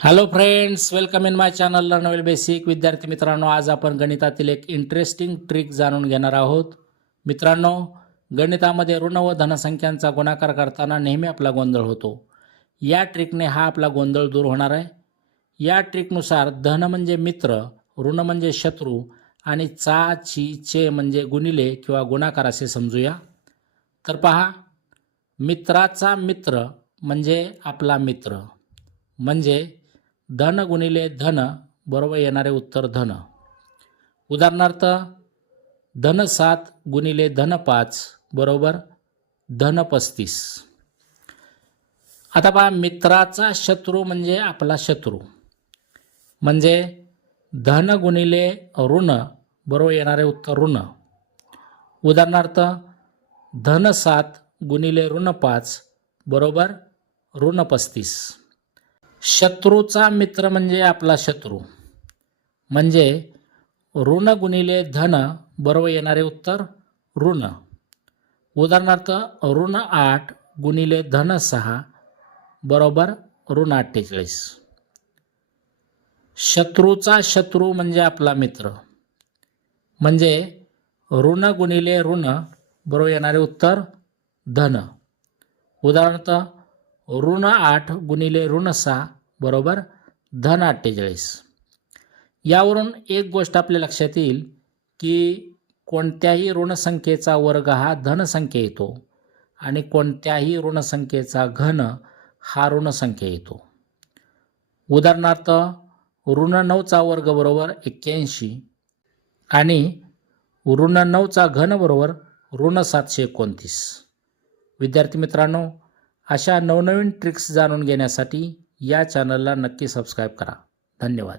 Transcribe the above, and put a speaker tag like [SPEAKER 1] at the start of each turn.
[SPEAKER 1] Hello friends welcome in my channel learn well basic विद्यार्थी मित्रांनो आज आपण गणितातील एक इंटरेस्टिंग ट्रिक जाणून घेणार आहोत. मित्रांनो गणितामध्ये ऋण व धनसंख्यांचा गुणाकार करताना नेहमी आपला गोंधळ होतो. या ट्रिकने हा आपला गोंधळ दूर होणार आहे. या ट्रिकनुसार धन म्हणजे मित्र ऋण म्हणजे शत्रू आणि चा ची चे म्हणजे गुणिले किंवा गुणाकार असे समजूया. तर पहा मित्राचा मित्र म्हणजे आपला मित्र. म्हणजे धन गुणिले धन बरोबर येणारे उत्तर धन. उदाहरणार्थ धन सात गुणिले धन पाच बरोबर? धन पस्तीस. आता पहा मित्राचा शत्रू म्हणजे आपला शत्रू. म्हणजे धन गुणिले ऋण बरोबर येणारे उत्तर ऋण. उदाहरणार्थ धन सात गुणिले ऋण पाच बरोबर? ऋण पस्तीस. शत्रूचा मित्र म्हणजे आपला शत्रू. म्हणजे ऋण गुणिले धन बरोबर येणारे उत्तर ऋण. उदाहरणार्थ ऋण आठ गुणिले धन सहा बरोबर ऋण अठ्ठेचाळीस. शत्रूचा शत्रू म्हणजे आपला मित्र. म्हणजे ऋण गुणिले ऋण बरोबर येणारे उत्तर धन. उदाहरणार्थ ऋण आठ गुणिले ऋण सहा बरोबर? धन अठ्ठेचाळीस यावरून एक गोष्ट आपल्या लक्षात येईल की कोणत्याही ऋणसंख्येचा वर्ग हा धनसंख्या येतो आणि कोणत्याही ऋणसंख्येचा घन हा ऋणसंख्या येतो. उदाहरणार्थ ऋण नऊचा वर्ग बरोबर एक्क्याऐंशी आणि ऋण नऊचा घन बरोबर ऋण सातशे एकोणतीस. विद्यार्थी मित्रांनो अशा नवनवीन ट्रिक्स जाणून घेण्यासाठी या चॅनलला नक्की सबस्क्राईब करा. धन्यवाद.